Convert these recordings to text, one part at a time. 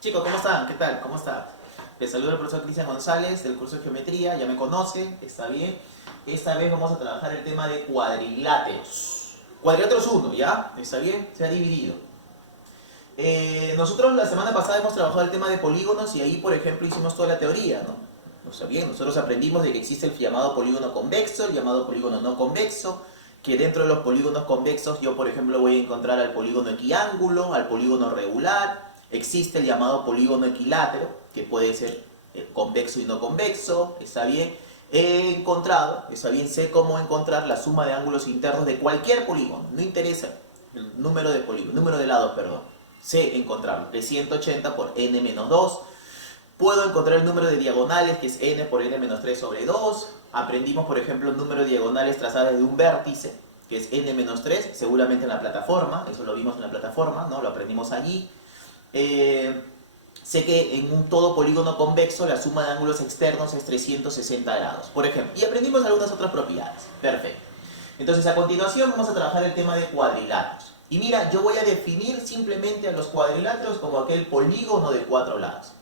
Chicos, ¿cómo están? ¿Qué tal? ¿Cómo están? Les saluda el profesor Cristian González del curso de Geometría, ya me conocen, está bien. Esta vez vamos a trabajar el tema de cuadriláteros. Cuadriláteros 1, ¿ya? ¿Está bien? Se ha dividido. Nosotros la semana pasada hemos trabajado el tema de polígonos y ahí, por ejemplo, hicimos toda la teoría, ¿no? Está bien, nosotros aprendimos de que existe el llamado polígono convexo, el llamado polígono no convexo, que dentro de los polígonos convexos yo, por ejemplo, voy a encontrar al polígono equiángulo, al polígono regular. Existe el llamado polígono equilátero, que puede ser convexo y no convexo, está bien. He encontrado, está bien, sé cómo encontrar la suma de ángulos internos de cualquier polígono, no interesa el número de polígonos, número de lados, perdón. Sé encontrarlo, de 180 por n menos 2. Puedo encontrar el número de diagonales, que es n por n menos 3 sobre 2. Aprendimos, por ejemplo, el número de diagonales trazadas de un vértice, que es n menos 3, seguramente en la plataforma, eso lo vimos en la plataforma, ¿no? Lo aprendimos allí. Sé que en un todo polígono convexo la suma de ángulos externos es 360 grados, por ejemplo. Y aprendimos algunas otras propiedades. Perfecto. Entonces, a continuación vamos a trabajar el tema de cuadriláteros. Y mira, yo voy a definir simplemente a los cuadriláteros como aquel polígono de 4 lados.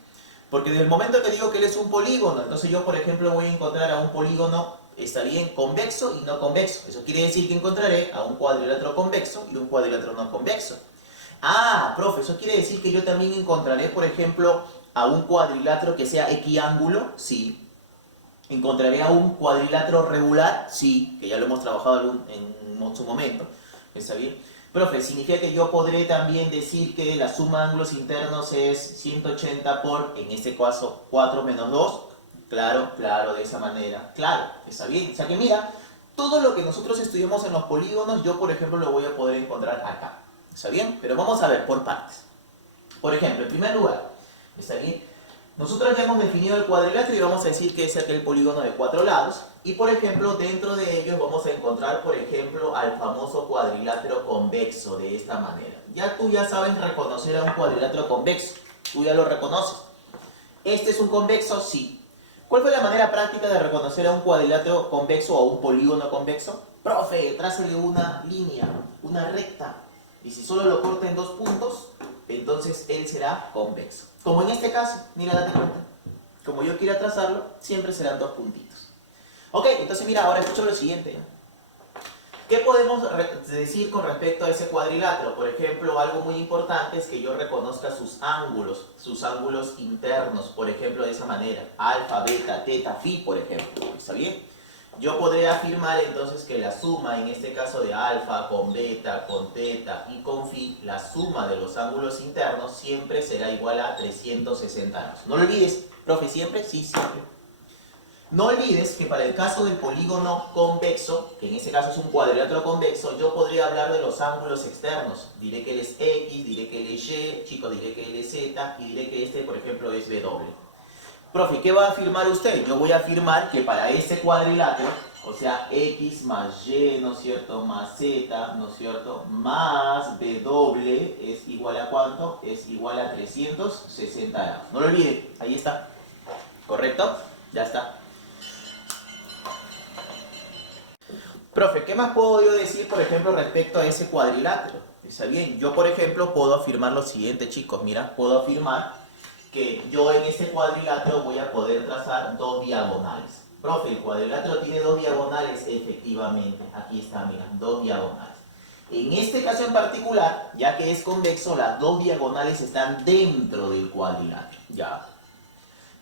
Porque desde el momento que digo que él es un polígono, entonces yo, por ejemplo, voy a encontrar a un polígono, está bien, convexo y no convexo. Eso quiere decir que encontraré a un cuadrilátero convexo y un cuadrilátero no convexo. Ah, profe, eso quiere decir que yo también encontraré, por ejemplo, a un cuadrilátero que sea equiángulo, sí. Encontraré a un cuadrilátero regular, sí, que ya lo hemos trabajado en su momento. ¿Está bien? Profe, ¿significa que yo podré también decir que la suma de ángulos internos es 180 por, en este caso, 4 menos 2? Claro, claro, de esa manera. Claro, está bien. O sea que mira, todo lo que nosotros estudiamos en los polígonos, yo, por ejemplo, lo voy a poder encontrar acá. ¿Está bien? Pero vamos a ver por partes. Por ejemplo, en primer lugar, ¿está bien? Nosotros ya hemos definido el cuadrilátero y vamos a decir que es aquel polígono de 4 lados. Y por ejemplo, dentro de ellos vamos a encontrar, por ejemplo, al famoso cuadrilátero convexo de esta manera. Ya tú ya sabes reconocer a un cuadrilátero convexo. Tú ya lo reconoces. ¿Este es un convexo? Sí. ¿Cuál fue la manera práctica de reconocer a un cuadrilátero convexo o a un polígono convexo? Profe, trácele una línea, una recta. Y si solo lo corta en 2 puntos, entonces él será convexo. Como en este caso, mira, date cuenta. Como yo quiera trazarlo, siempre serán 2 puntitos. Ok, entonces mira, ahora escucha lo siguiente. ¿Qué podemos decir con respecto a ese cuadrilátero? Por ejemplo, algo muy importante es que yo reconozca sus ángulos internos, por ejemplo, de esa manera. Alfa, beta, teta, phi, por ejemplo. ¿Está bien? Yo podré afirmar entonces que la suma, en este caso de alfa con beta, con teta y con phi, la suma de los ángulos internos siempre será igual a 360 grados. No lo olvides, profe, ¿siempre? Sí, siempre. No olvides que para el caso del polígono convexo, que en este caso es un cuadrilátero convexo, yo podría hablar de los ángulos externos. Diré que él es X, diré que él es Y, chicos, diré que él es Z y diré que este, por ejemplo, es W. Profe, ¿qué va a afirmar usted? Yo voy a afirmar que para este cuadrilátero, o sea, X más Y, ¿no es cierto?, más Z, ¿no es cierto?, más W es igual a ¿cuánto? Es igual a 360 grados. No lo olviden, ahí está. ¿Correcto? Ya está. Profe, ¿qué más puedo yo decir, por ejemplo, respecto a ese cuadrilátero? ¿Está bien? Yo, por ejemplo, puedo afirmar lo siguiente, chicos. Mira, puedo afirmar que yo en este cuadrilátero voy a poder trazar 2 diagonales. Profe, el cuadrilátero tiene 2 diagonales, efectivamente. Aquí está, mira, 2 diagonales. En este caso en particular, ya que es convexo, las 2 diagonales están dentro del cuadrilátero. Ya.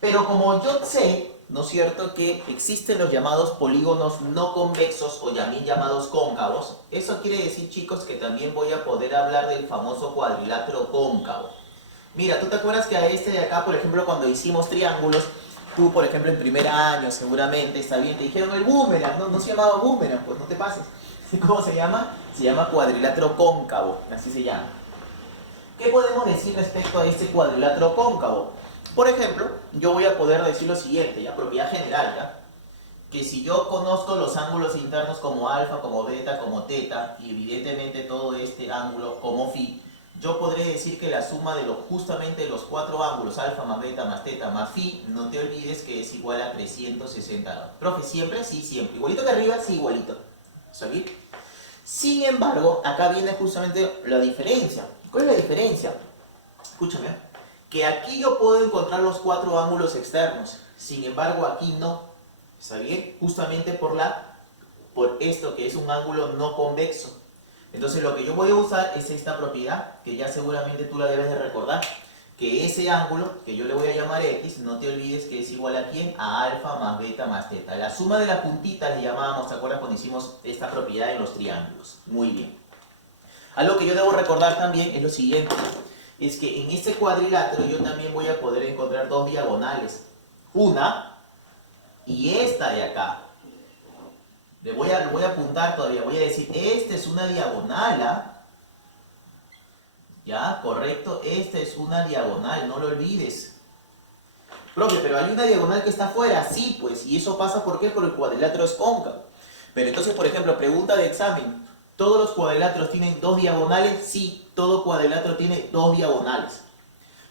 Pero como yo sé, ¿no es cierto?, que existen los llamados polígonos no convexos o también llamados cóncavos, eso quiere decir, chicos, que también voy a poder hablar del famoso cuadrilátero cóncavo. Mira, ¿tú te acuerdas que a este de acá, por ejemplo, cuando hicimos triángulos, tú, por ejemplo, en primer año, seguramente, está bien, te dijeron el boomerang, no se llamaba boomerang, pues no te pases. ¿Cómo se llama? Se llama cuadrilátero cóncavo, así se llama. ¿Qué podemos decir respecto a este cuadrilátero cóncavo? Por ejemplo, yo voy a poder decir lo siguiente, ya, propiedad general, ya, que si yo conozco los ángulos internos como alfa, como beta, como teta, y evidentemente todo este ángulo como phi, yo podré decir que la suma de justamente los 4 ángulos, alfa más beta más teta más phi, no te olvides que es igual a 360 grados. Profe, ¿siempre? Sí, siempre. ¿Igualito que arriba? Sí, igualito. ¿Está bien? Sin embargo, acá viene justamente la diferencia. ¿Cuál es la diferencia? Escúchame. que aquí yo puedo encontrar los 4 ángulos externos, sin embargo aquí no. ¿Está bien? Justamente por esto que es un ángulo no convexo. Entonces lo que yo voy a usar es esta propiedad, que ya seguramente tú la debes de recordar, que ese ángulo, que yo le voy a llamar X, no te olvides que es igual a ¿quién? A alfa más beta más teta. La suma de las puntitas le llamábamos, ¿te acuerdas cuando hicimos esta propiedad en los triángulos? Muy bien. Algo que yo debo recordar también es lo siguiente, es que en este cuadrilátero yo también voy a poder encontrar 2 diagonales. Una y esta de acá. Le voy a apuntar todavía, voy a decir, esta es una diagonal, ¿ah? ¿Ya? Correcto, esta es una diagonal, no lo olvides. Profe, pero hay una diagonal que está afuera, sí, pues, y eso pasa, ¿por qué? Porque el cuadrilátero es cóncavo. Pero entonces, por ejemplo, pregunta de examen, ¿todos los cuadriláteros tienen 2 diagonales? Sí, todo cuadrilátero tiene 2 diagonales.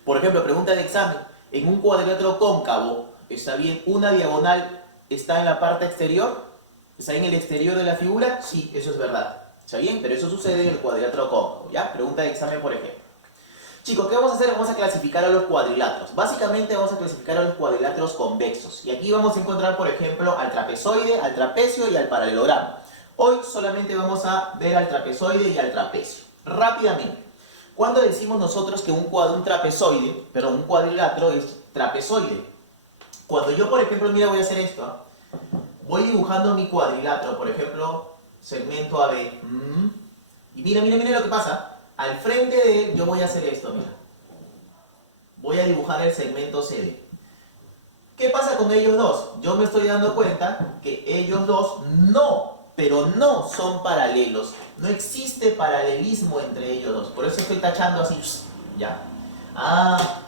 Por ejemplo, pregunta de examen, en un cuadrilátero cóncavo, ¿está bien? ¿Una diagonal está en la parte exterior? ¿Está en el exterior de la figura? Sí, eso es verdad. ¿Está bien? Pero eso sucede en el cuadrilátero cóncavo, ¿ya? Pregunta de examen, por ejemplo. Chicos, ¿qué vamos a hacer? Vamos a clasificar a los cuadriláteros. Básicamente vamos a clasificar a los cuadriláteros convexos. Y aquí vamos a encontrar, por ejemplo, al trapezoide, al trapecio y al paralelogramo. Hoy solamente vamos a ver al trapezoide y al trapecio. Rápidamente. ¿Cuándo decimos nosotros que un trapezoide, pero un cuadrilátero es trapezoide? Cuando yo, por ejemplo, mira, voy a hacer esto, ¿eh? Voy dibujando mi cuadrilátero, por ejemplo, segmento AB. Y mira lo que pasa. Al frente de él yo voy a hacer esto, mira. Voy a dibujar el segmento CD. ¿Qué pasa con ellos dos? Yo me estoy dando cuenta que ellos dos pero no son paralelos. No existe paralelismo entre ellos dos. Por eso estoy tachando así, ¿ya?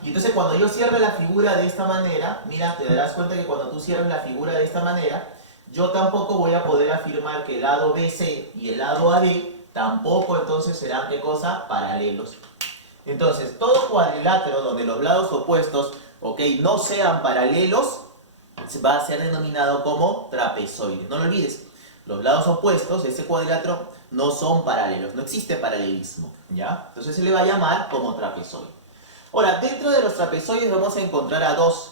Y entonces cuando yo cierre la figura de esta manera, mira, te darás cuenta que cuando tú cierres la figura de esta manera, yo tampoco voy a poder afirmar que el lado BC y el lado AB tampoco entonces serán, ¿qué cosa? Paralelos. Entonces, todo cuadrilátero donde los lados opuestos, ¿ok?, no sean paralelos, va a ser denominado como trapezoide. No lo olvides, los lados opuestos de ese cuadrilátero no son paralelos, no existe paralelismo, ¿ya? Entonces se le va a llamar como trapezoide. Ahora, dentro de los trapezoides vamos a encontrar a 2,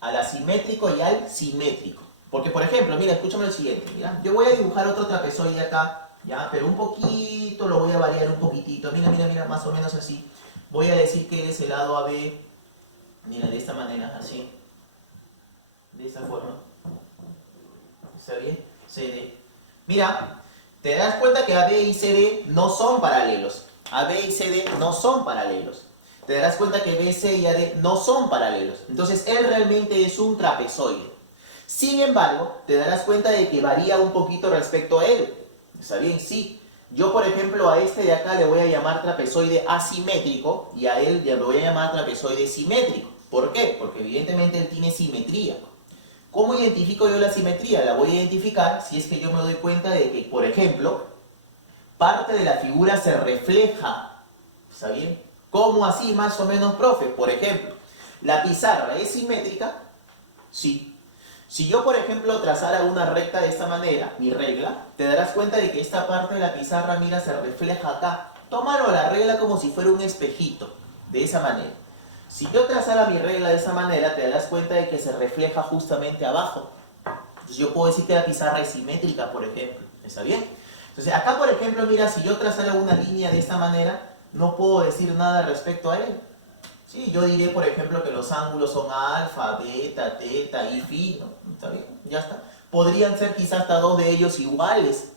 al asimétrico y al simétrico. Porque, por ejemplo, mira, escúchame lo siguiente, mira, yo voy a dibujar otro trapezoide acá, ¿ya? Pero un poquito, lo voy a variar un poquitito, mira, más o menos así. Voy a decir que es el lado AB, mira, de esta manera, así, de esta forma. ¿Está bien? CD. Mira, te das cuenta que AB y CD no son paralelos. AB y CD no son paralelos. Te darás cuenta que BC y AD no son paralelos. Entonces, él realmente es un trapezoide. Sin embargo, te darás cuenta de que varía un poquito respecto a él. ¿Está bien? Sí. Yo, por ejemplo, a este de acá le voy a llamar trapezoide asimétrico y a él le voy a llamar trapezoide simétrico. ¿Por qué? Porque evidentemente él tiene simetría. ¿Cómo identifico yo la simetría? La voy a identificar si es que yo me doy cuenta de que, por ejemplo, parte de la figura se refleja. ¿Está bien? ¿Cómo así, más o menos, profe? Por ejemplo, ¿la pizarra es simétrica? Sí. Si yo, por ejemplo, trazara una recta de esta manera, mi regla, te darás cuenta de que esta parte de la pizarra, mira, se refleja acá. Tómalo la regla como si fuera un espejito, de esa manera. Si yo trazara mi regla de esa manera, te darás cuenta de que se refleja justamente abajo. Entonces yo puedo decir que la pizarra es simétrica, por ejemplo. ¿Está bien? Entonces acá, por ejemplo, mira, si yo trazara una línea de esta manera, no puedo decir nada respecto a él. Sí, yo diré, por ejemplo, que los ángulos son alfa, beta, teta y phi, ¿no? ¿Está bien? Ya está. Podrían ser quizás hasta 2 de ellos iguales.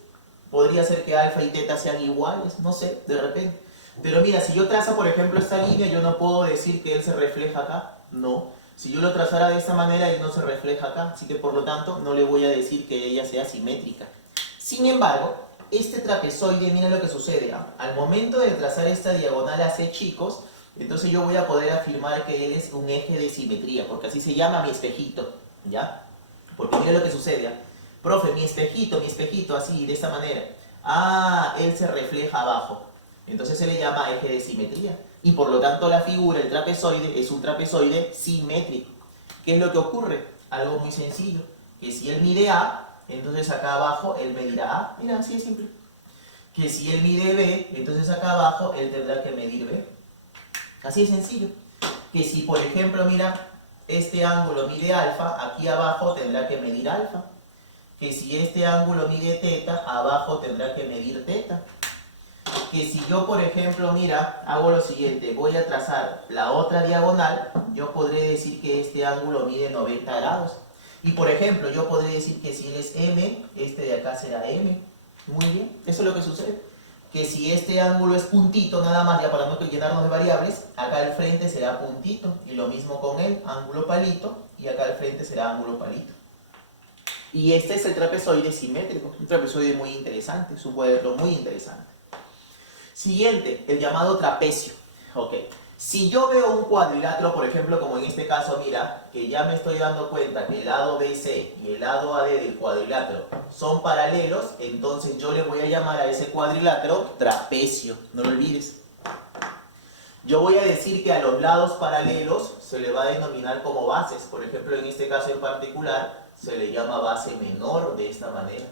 Podría ser que alfa y teta sean iguales, no sé, de repente. Pero mira, si yo trazo, por ejemplo, esta línea, yo no puedo decir que él se refleja acá. No. Si yo lo trazara de esta manera, él no se refleja acá. Así que, por lo tanto, no le voy a decir que ella sea simétrica. Sin embargo, este trapezoide, mira lo que sucede. Al momento de trazar esta diagonal AC, chicos, entonces yo voy a poder afirmar que él es un eje de simetría, porque así se llama mi espejito, ¿ya? Porque mira lo que sucede, profe, mi espejito, así, de esta manera. Él se refleja abajo. Entonces se le llama eje de simetría. Y por lo tanto la figura, el trapezoide, es un trapezoide simétrico. ¿Qué es lo que ocurre? Algo muy sencillo, que si él mide A, entonces acá abajo él medirá A. Mira, así es simple. Que si él mide B, entonces acá abajo él tendrá que medir B. Así de sencillo. Que si, por ejemplo, mira, este ángulo mide alfa, aquí abajo tendrá que medir alfa. Que si este ángulo mide teta, abajo tendrá que medir teta. Que si yo, por ejemplo, mira, hago lo siguiente, voy a trazar la otra diagonal, yo podré decir que este ángulo mide 90 grados. Y, por ejemplo, yo podré decir que si él es M, este de acá será M. Muy bien, eso es lo que sucede. Que si este ángulo es puntito, nada más, ya para no llenarnos de variables, acá al frente será puntito. Y lo mismo con él, ángulo palito, y acá al frente será ángulo palito. Y este es el trapezoide simétrico, un trapezoide muy interesante, es un cuadrado muy interesante. Siguiente, el llamado trapecio. Ok. Si yo veo un cuadrilátero, por ejemplo, como en este caso, mira, que ya me estoy dando cuenta que el lado BC y el lado AD del cuadrilátero son paralelos, entonces yo le voy a llamar a ese cuadrilátero trapecio, no lo olvides. Yo voy a decir que a los lados paralelos se le va a denominar como bases. Por ejemplo, en este caso en particular, se le llama base menor de esta manera.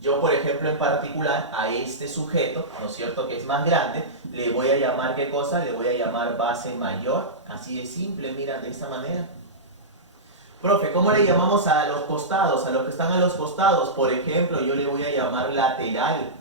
Yo, por ejemplo, en particular, a este sujeto, ¿no es cierto?, que es más grande, le voy a llamar, ¿qué cosa? Le voy a llamar base mayor. Así de simple, mira, de esta manera. Profe, ¿cómo le llamamos a los costados? A los que están a los costados, por ejemplo, yo le voy a llamar lateral.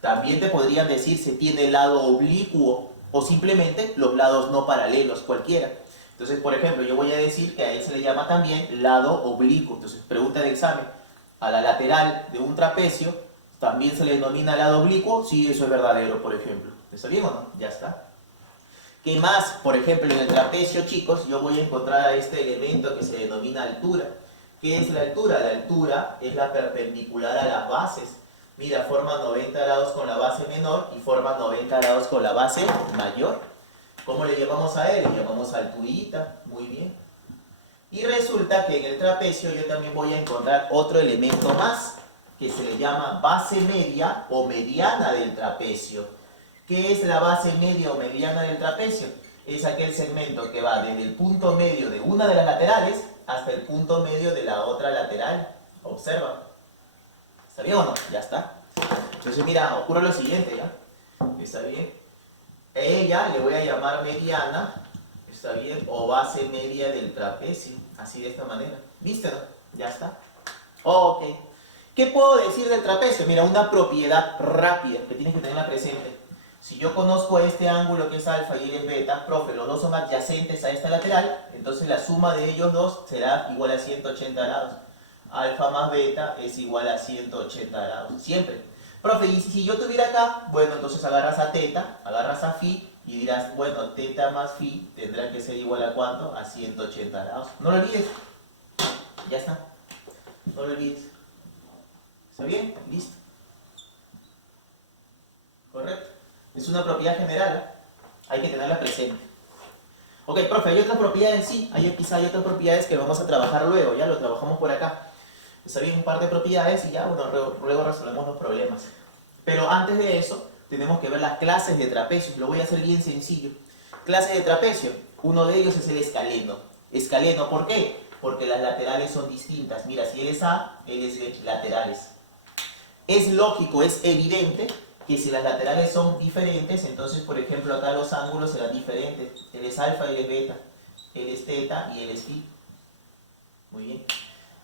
También te podrían decir si tiene lado oblicuo o simplemente los lados no paralelos, cualquiera. Entonces, por ejemplo, yo voy a decir que a él se le llama también lado oblicuo. Entonces, pregunta de examen. A la lateral de un trapecio también se le denomina lado oblicuo. Sí, eso es verdadero, por ejemplo. ¿Está bien o no? Ya está. ¿Qué más? Por ejemplo, en el trapecio, chicos, yo voy a encontrar a este elemento que se denomina altura. ¿Qué es la altura? La altura es la perpendicular a las bases. Mira, forma 90 grados con la base menor y forma 90 grados con la base mayor. ¿Cómo le llamamos a él? Le llamamos alturita. Muy bien. Y resulta que en el trapecio yo también voy a encontrar otro elemento más, que se le llama base media o mediana del trapecio. ¿Qué es la base media o mediana del trapecio? Es aquel segmento que va desde el punto medio de una de las laterales hasta el punto medio de la otra lateral. Observa. ¿Está bien o no? Ya está. Entonces mira, ocurre lo siguiente, ¿ya? ¿Está bien? A ella le voy a llamar mediana, ¿está bien? O base media del trapecio. Así de esta manera. ¿Viste? Ya está. Ok. ¿Qué puedo decir del trapecio? Mira, una propiedad rápida que tienes que tenerla presente. Si yo conozco este ángulo que es alfa y él es beta, profe, los dos son adyacentes a esta lateral, entonces la suma de ellos dos será igual a 180 grados. Alfa más beta es igual a 180 grados. Siempre. Profe, y si yo tuviera acá, bueno, entonces agarras a teta, agarras a phi, y dirás, bueno, teta más phi tendrá que ser igual a ¿cuánto? A 180 grados. No lo olvides. Ya está. No lo olvides. ¿Está bien? Listo. Correcto. Es una propiedad general, ¿eh? Hay que tenerla presente. Ok, profe, hay otras propiedades, sí. Quizá hay otras propiedades que vamos a trabajar luego. Ya lo trabajamos por acá. Está bien, un par de propiedades y ya, bueno, luego resolvemos los problemas. Pero antes de eso, tenemos que ver las clases de trapecio. Lo voy a hacer bien sencillo. Clases de trapecio. Uno de ellos es el escaleno. Escaleno, ¿por qué? Porque las laterales son distintas. Mira, si él es A, él es B, laterales. Es lógico, es evidente que si las laterales son diferentes, entonces, por ejemplo, acá los ángulos serán diferentes. Él es alfa y él es beta. Él es teta y él es phi. Muy bien.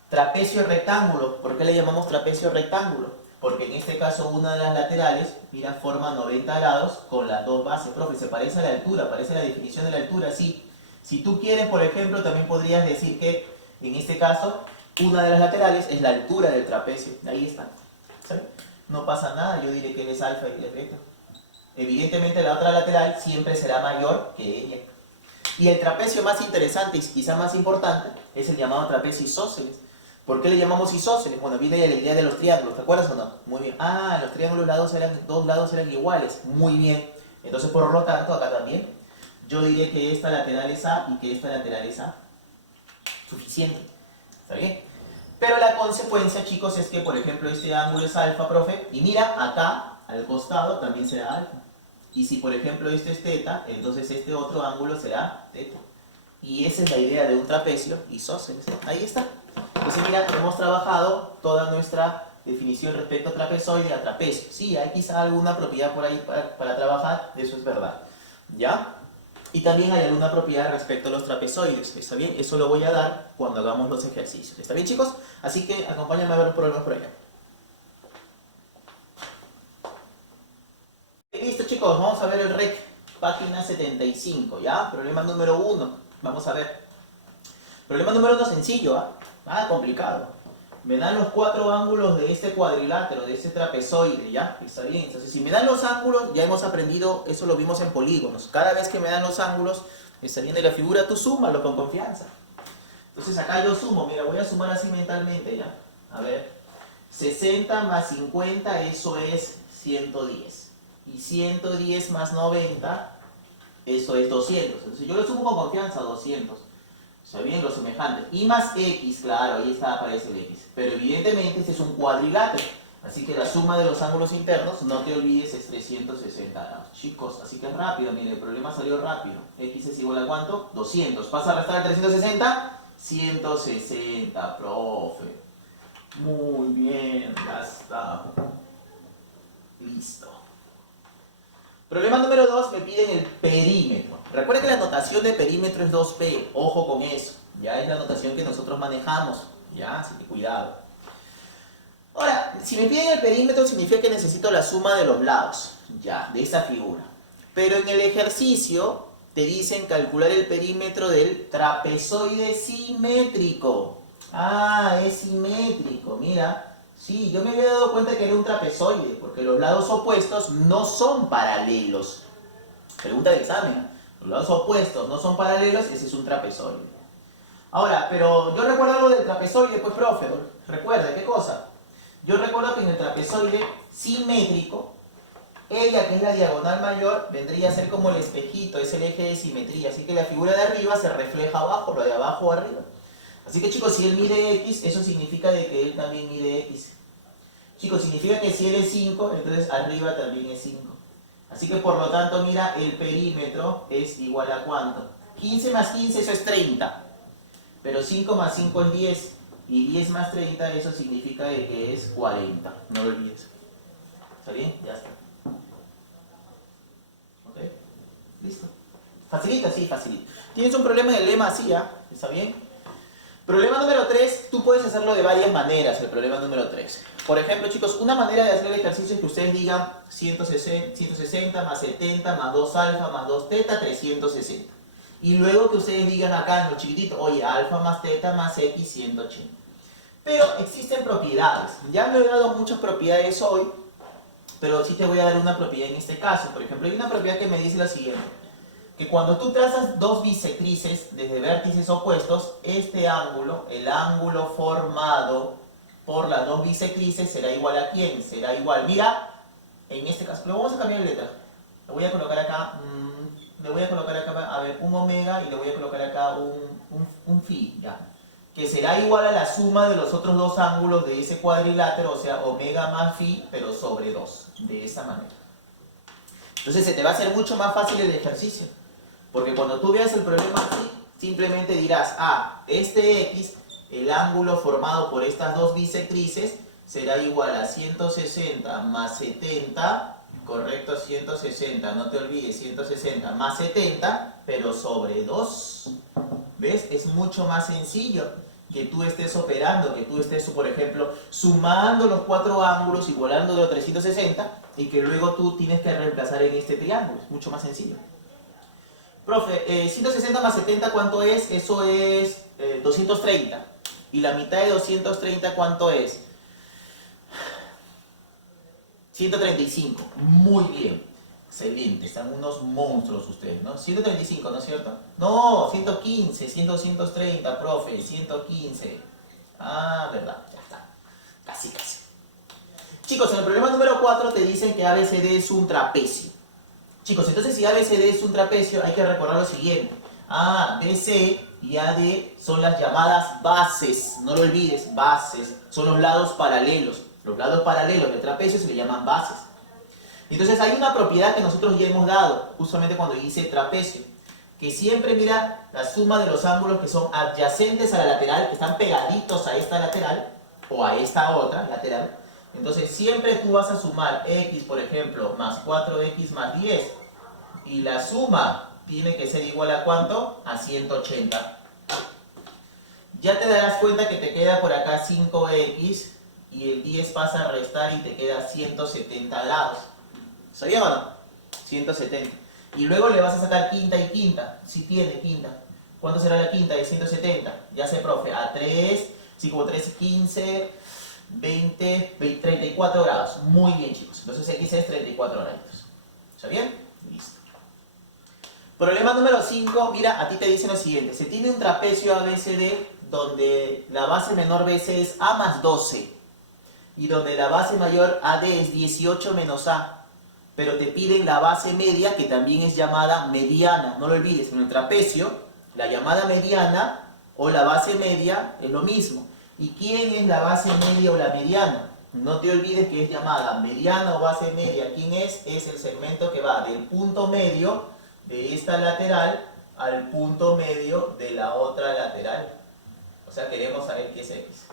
Trapecio rectángulo. ¿Por qué le llamamos trapecio rectángulo? Porque en este caso una de las laterales, mira, forma 90 grados con las dos bases. Profe, se parece a la altura, parece a la definición de la altura, sí. Si tú quieres, por ejemplo, también podrías decir que, en este caso, una de las laterales es la altura del trapecio. Ahí está. ¿Sí? No pasa nada, yo diré que él es alfa y él es beta. Evidentemente la otra lateral siempre será mayor que ella. Y el trapecio más interesante y quizá más importante es el llamado trapecio isósceles. ¿Por qué le llamamos isósceles? Bueno, viene de la idea de los triángulos, ¿te acuerdas o no? Muy bien. Ah, los triángulos dos lados eran iguales. Muy bien. Entonces, por lo tanto, acá también, yo diré que esta lateral es A y que esta lateral es A. Suficiente. ¿Está bien? Pero la consecuencia, chicos, es que, por ejemplo, este ángulo es alfa, profe. Y mira, acá, al costado, también será alfa. Y si, por ejemplo, este es teta, entonces este otro ángulo será teta. Y esa es la idea de un trapecio isósceles. Ahí está. Entonces, mira, hemos trabajado toda nuestra definición respecto a trapezoide y a trapecio. Sí, hay quizá alguna propiedad por ahí para trabajar, eso es verdad. ¿Ya? Y también hay alguna propiedad respecto a los trapezoides, ¿está bien? Eso lo voy a dar cuando hagamos los ejercicios, ¿está bien, chicos? Así que acompáñenme a ver los problemas por allá. Listo, chicos, vamos a ver el REC, página 75, ¿ya? Problema número 1, vamos a ver. Problema número 1 sencillo, ¿ah? Nada complicado. Me dan los 4 ángulos de este cuadrilátero, de este trapezoide, ¿ya? Está bien. Entonces, si me dan los ángulos, ya hemos aprendido, eso lo vimos en polígonos. Cada vez que me dan los ángulos, está bien de la figura, tú súmalo con confianza. Entonces, acá yo sumo, mira, voy a sumar así mentalmente, ¿ya? A ver, 60 más 50, eso es 110. Y 110 más 90, eso es 200. Entonces, yo lo sumo con confianza, 200. Está bien, lo semejante. Y más x, claro, ahí está, aparece el x. Pero evidentemente este es un cuadrilátero. Así que la suma de los ángulos internos, no te olvides, es 360 grados. Chicos, así que es rápido, mire, el problema salió rápido. X es igual a ¿cuánto? 200. ¿Pasa a restar el 360? 160, profe. Muy bien, ya está. Listo. Problema número 2, me piden el perímetro. Recuerda que la notación de perímetro es 2p, ojo con eso. Ya es la notación que nosotros manejamos, ya, así que cuidado. Ahora, si me piden el perímetro significa que necesito la suma de los lados, ya, de esa figura. Pero en el ejercicio te dicen calcular el perímetro del trapezoide simétrico. Ah, es simétrico, mira. Sí, yo me había dado cuenta que era un trapezoide, porque los lados opuestos no son paralelos. Pregunta de examen. Los lados opuestos no son paralelos, ese es un trapezoide. Ahora, pero yo recuerdo algo del trapezoide, pues, profe. Recuerda, ¿qué cosa? Yo recuerdo que en el trapezoide simétrico, ella, que es la diagonal mayor, vendría a ser como el espejito, es el eje de simetría. Así que la figura de arriba se refleja abajo, lo de abajo arriba. Así que, chicos, si él mide x, eso significa de que él también mide x. Chicos, significa que si él es 5, entonces arriba también es 5. Así que, por lo tanto, mira, el perímetro es igual a ¿cuánto? 15 más 15, eso es 30. Pero 5 más 5 es 10. Y 10 más 30, eso significa de que es 40. No lo olvides. ¿Está bien? Ya está. ¿Ok? Listo. ¿Facilita? Sí, facilita. ¿Tienes un problema en el lema así, ya? ¿Está bien? Problema número 3, tú puedes hacerlo de varias maneras, el problema número 3. Por ejemplo, chicos, una manera de hacer el ejercicio es que ustedes digan 160 más 70 más 2 alfa más 2 teta, 360. Y luego que ustedes digan acá en lo chiquitito, oye, alfa más teta más x, 180. Pero existen propiedades. Ya me he dado muchas propiedades hoy, pero sí te voy a dar una propiedad en este caso. Por ejemplo, hay una propiedad que me dice la siguiente. Que cuando tú trazas dos bisectrices desde vértices opuestos, este ángulo, el ángulo formado por las dos bisectrices, será igual a ¿quién? Será igual, mira, en este caso, lo vamos a cambiar de letra. Le voy a colocar acá, a ver, un omega y le voy a colocar acá un phi, ya. Que será igual a la suma de los otros dos ángulos de ese cuadrilátero, o sea, omega más phi, pero sobre 2, de esa manera. Entonces se te va a hacer mucho más fácil el ejercicio. Porque cuando tú veas el problema así, simplemente dirás, este x, el ángulo formado por estas dos bisectrices, será igual a 160 más 70, correcto, 160, no te olvides, 160 más 70, pero sobre 2. ¿Ves? Es mucho más sencillo que tú estés operando, que tú estés, por ejemplo, sumando los 4 ángulos, igualando los 360, y que luego tú tienes que reemplazar en este triángulo. Es mucho más sencillo. Profe, 160 más 70, ¿cuánto es? Eso es 230. ¿Y la mitad de 230 cuánto es? 135. Muy bien. Excelente. Están unos monstruos ustedes, ¿no? 135, ¿no es cierto? No, 115, 130, profe, 115. Ah, verdad, ya está. Casi, casi. Chicos, en el problema número 4 te dicen que ABCD es un trapecio. Chicos, entonces si ABCD es un trapecio, hay que recordar lo siguiente. A, BC y AD son las llamadas bases. No lo olvides, bases. Son los lados paralelos. Los lados paralelos del trapecio se le llaman bases. Entonces hay una propiedad que nosotros ya hemos dado, justamente cuando hice trapecio. Que siempre mira la suma de los ángulos que son adyacentes a la lateral, que están pegaditos a esta lateral, o a esta otra lateral. Entonces siempre tú vas a sumar x, por ejemplo, más 4x más 10. Y la suma tiene que ser igual a ¿cuánto? A 180. Ya te darás cuenta que te queda por acá 5x y el 10 pasa a restar y te queda 170 lados. ¿Sabían o no? 170. Y luego le vas a sacar quinta y quinta. Si tiene quinta. ¿Cuánto será la quinta de 170? Ya sé, profe. A 3, 5 por 3, 15, 20, 34 grados. Muy bien, chicos. Entonces x es 34 grados. ¿Está bien? Listo. Problema número 5. Mira, a ti te dicen lo siguiente. Se tiene un trapecio ABCD donde la base menor BC es A más 12. Y donde la base mayor AD es 18 menos A. Pero te piden la base media, que también es llamada mediana. No lo olvides, en el trapecio, la llamada mediana o la base media es lo mismo. ¿Y quién es la base media o la mediana? No te olvides que es llamada mediana o base media. ¿Quién es? Es el segmento que va del punto medio de esta lateral al punto medio de la otra lateral. O sea, queremos saber qué es X.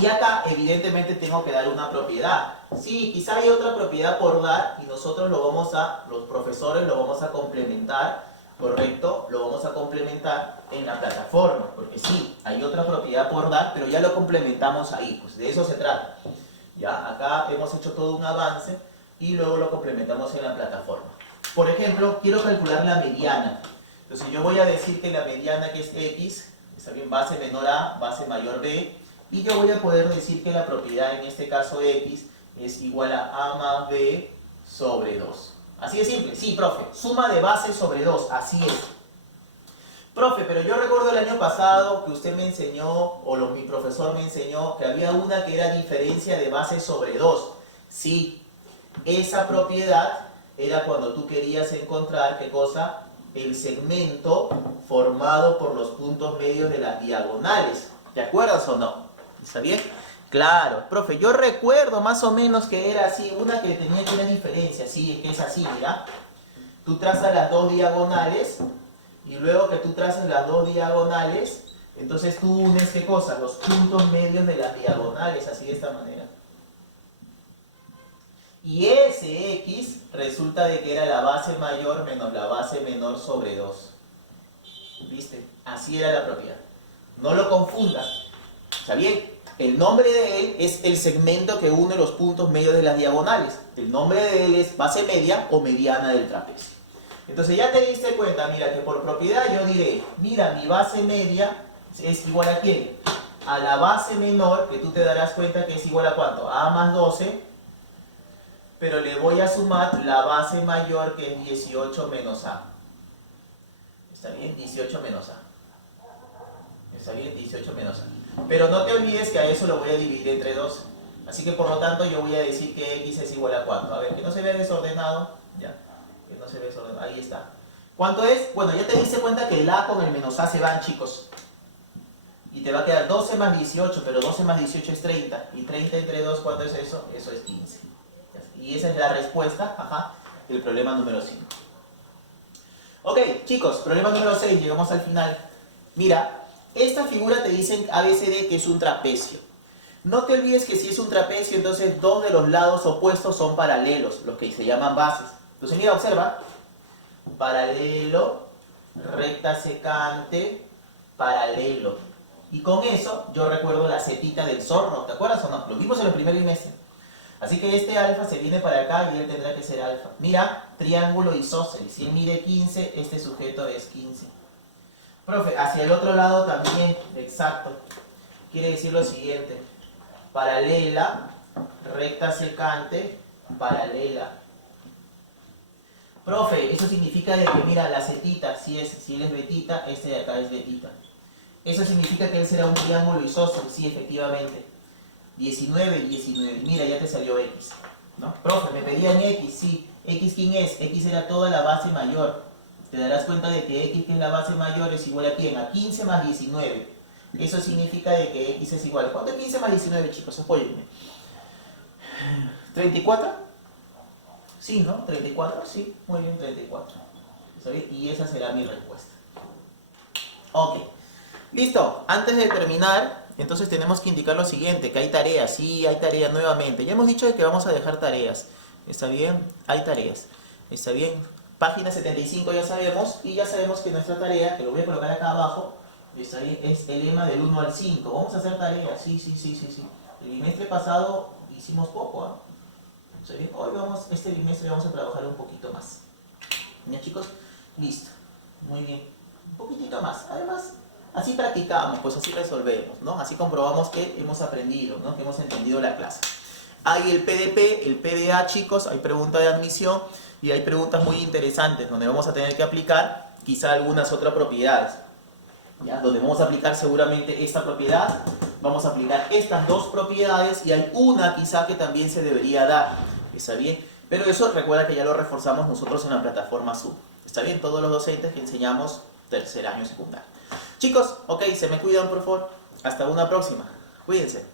Y acá, evidentemente, tengo que dar una propiedad. Sí, quizá hay otra propiedad por dar y nosotros los profesores lo vamos a complementar, ¿correcto? Lo vamos a complementar en la plataforma, porque sí, hay otra propiedad por dar, pero ya lo complementamos ahí, pues de eso se trata. Ya, acá hemos hecho todo un avance y luego lo complementamos en la plataforma. Por ejemplo, quiero calcular la mediana. Entonces yo voy a decir que la mediana, que es X, está bien, base menor A, base mayor B, y yo voy a poder decir que la propiedad, en este caso X, es igual a A más B sobre 2. Así de simple. Sí, profe. Suma de base sobre 2. Así es. Profe, pero yo recuerdo el año pasado que usted me enseñó, o mi profesor me enseñó, que había una que era diferencia de base sobre 2. Sí, esa propiedad era cuando tú querías encontrar, ¿qué cosa? El segmento formado por los puntos medios de las diagonales. ¿Te acuerdas o no? ¿Está bien? Claro, profe, yo recuerdo más o menos que era así, una que tenía que una diferencia, sí, es que es así, mira. Tú trazas las dos diagonales, y luego que tú trazas las dos diagonales, entonces tú unes, ¿qué cosa? Los puntos medios de las diagonales, así de esta manera. Y ese X resulta de que era la base mayor menos la base menor sobre 2. ¿Viste? Así era la propiedad. No lo confundas. ¿Está bien? El nombre de él es el segmento que une los puntos medios de las diagonales. El nombre de él es base media o mediana del trapecio. Entonces ya te diste cuenta, mira, que por propiedad yo diré, mira, mi base media es igual a ¿quién? A la base menor, que tú te darás cuenta que es igual a ¿cuánto? A más 12, pero le voy a sumar la base mayor, que es 18 menos A. ¿Está bien? 18 menos A. ¿Está bien? 18 menos A. Pero no te olvides que a eso lo voy a dividir entre 2. Así que por lo tanto yo voy a decir que X es igual a ¿cuánto? A ver, que no se vea desordenado. Ya, que no se vea desordenado. Ahí está. ¿Cuánto es? Bueno, ya te diste cuenta que el A con el menos A se van, chicos. Y te va a quedar 12 más 18, pero 12 más 18 es 30. Y 30 entre 2, ¿cuánto es eso? Eso es 15. Y esa es la respuesta, del problema número 5. Ok, chicos, problema número 6, llegamos al final. Mira. Esta figura te dice ABCD que es un trapecio. No te olvides que si es un trapecio, entonces dos de los lados opuestos son paralelos, los que se llaman bases. Entonces mira, observa. Paralelo, recta secante, paralelo. Y con eso yo recuerdo la setita del zorro, ¿te acuerdas o no? Lo vimos en el primer trimestre. Así que este alfa se viene para acá y él tendrá que ser alfa. Mira, triángulo isósceles. Si él mide 15, este sujeto es 15. Profe, hacia el otro lado también, exacto. Quiere decir lo siguiente. Paralela, recta secante, paralela. Profe, eso significa de que, mira, la setita, si él es betita, este de acá es betita. Eso significa que él será un triángulo isósceles, sí, efectivamente. 19, 19. Mira, ya te salió X. ¿No? Profe, me pedían X, sí. ¿X quién es? X era toda la base mayor. Te darás cuenta de que X, que es la base mayor, es igual a ¿quién? A 15 más 19. Eso significa de que X es igual. ¿Cuánto es 15 más 19, chicos? Apóyenme. ¿34? Sí, ¿no? ¿34? Sí, muy bien, 34. ¿Sabes? Y esa será mi respuesta. Ok. Listo. Antes de terminar, entonces tenemos que indicar lo siguiente, que hay tareas. Sí, hay tareas nuevamente. Ya hemos dicho de que vamos a dejar tareas. ¿Está bien? Hay tareas. ¿Está bien? Página 75 ya sabemos, y ya sabemos que nuestra tarea, que lo voy a colocar acá abajo, es el lema del 1 al 5. Vamos a hacer tarea, sí. El trimestre pasado hicimos poco, ¿ah? ¿Sí? Hoy este trimestre vamos a trabajar un poquito más. ¿Ya, chicos? Listo. Muy bien. Un poquitito más. Además, así practicamos, pues así resolvemos, ¿no? Así comprobamos que hemos aprendido, ¿no? Que hemos entendido la clase. Hay el PDP, el PDA, chicos, hay pregunta de admisión y hay preguntas muy interesantes donde vamos a tener que aplicar quizá algunas otras propiedades. ¿Ya? Donde vamos a aplicar seguramente esta propiedad, vamos a aplicar estas dos propiedades y hay una quizá que también se debería dar. ¿Está bien? Pero eso recuerda que ya lo reforzamos nosotros en la plataforma Zoom. ¿Está bien? Todos los docentes que enseñamos tercer año secundario. Chicos, ok, se me cuidan por favor. Hasta una próxima. Cuídense.